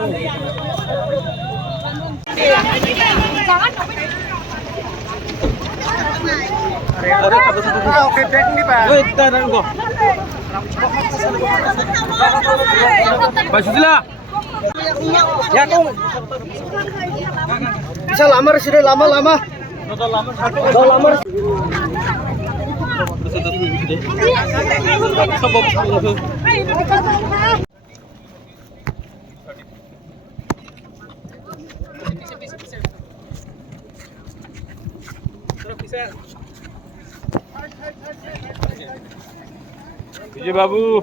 Oke, tek nih Pak. Tahan kok. Basudila. Ya kong. Bisa lamar sini lama-lama. Udah lamar. विजय बाबू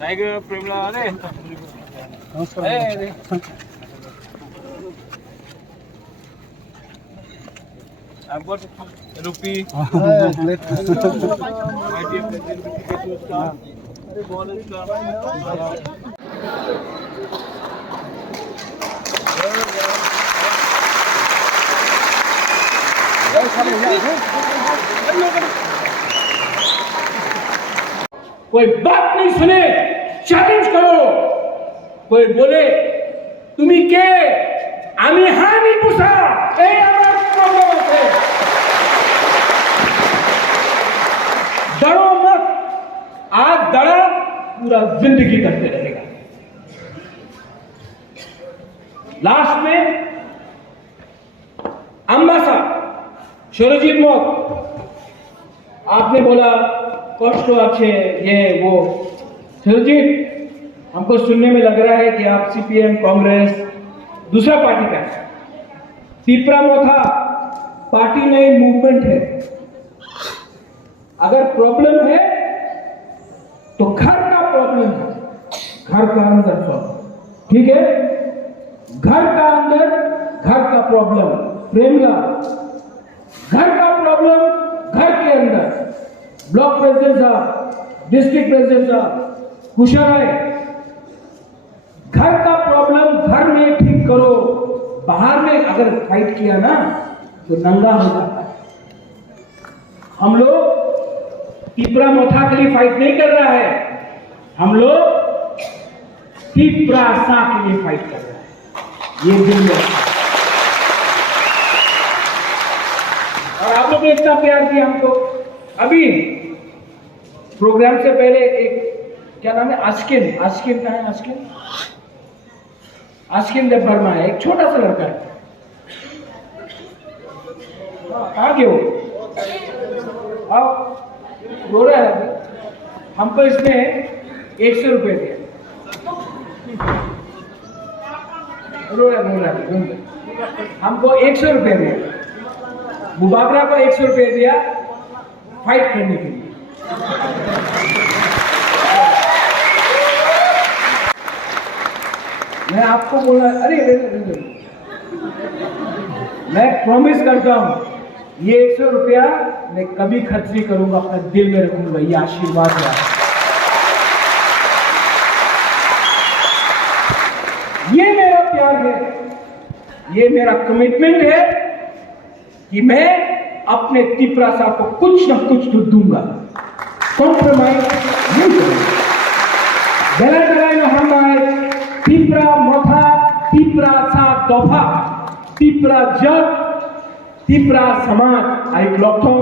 tiger प्रेमला अरे नमस्कार I've got a rupee. कोई बात नहीं सुने challenge करो कोई बोले तुम्ही के आम्ही हा नाही पुसा ए आम्हाला प्रॉब्लेम आहे डरो मत आज डरा पूरा जिंदगी करते रहेगा लास्ट में अम्बासा शरजीत मौत आपने बोला कष्ट अच्छे ये वो सुरजीत हमको सुनने में लग रहा है कि आप सीपीएम कांग्रेस दूसरा पार्टी का है तीपरा मोथा पार्टी नहीं मूवमेंट है अगर प्रॉब्लम है तो घर का प्रॉब्लम है घर का अंदर सॉल्व ठीक है घर का अंदर घर का प्रॉब्लम प्रेमला घर का प्रॉब्लम घर के अंदर ब्लॉक प्रेसिडेंट साहब डिस्ट्रिक्ट प्रेसिडेंट साहब कुशल है घर का प्रॉब्लम घर में ठीक करो बाहर में अगर फाइट किया ना तो नंगा हो जाता है हम लोग तीपरा मोथा के लिए फाइट नहीं कर रहा है हम लोग तीपरा सा के लिए फाइट कर रहा है ये दिल में और आप लोग ने इतना प्यार किया हमको अभी प्रोग्राम से पहले एक क्या नाम है आस्किन आस्किन का है आस्किन आस्किन देव वर्मा है एक छोटा सा लड़का है कहाँ के हो आप रो रहा है हमको इसने 100 रुपए दिया रो रहा हमको 100 रुपए दिया मुबाबरा को 100 रुपए दिया फाइट करने के लिए मैं आपको बोला अरे मैं प्रॉमिस करता हूं ये 100 रुपया मैं कभी खर्च नहीं करूंगा अपने दिल में रखूंगा ये आशीर्वाद है ये मेरा प्यार है ये मेरा कमिटमेंट है कि मैं अपने तीपरा साहब को कुछ न कुछ तो दूंगा कॉम्प्रोमाइज नहीं करूंगा बेला बेला हम आए तीपरा मोथा तीपरा सा दफा तीपरा जग तीपरा समाज आई लक्ष्य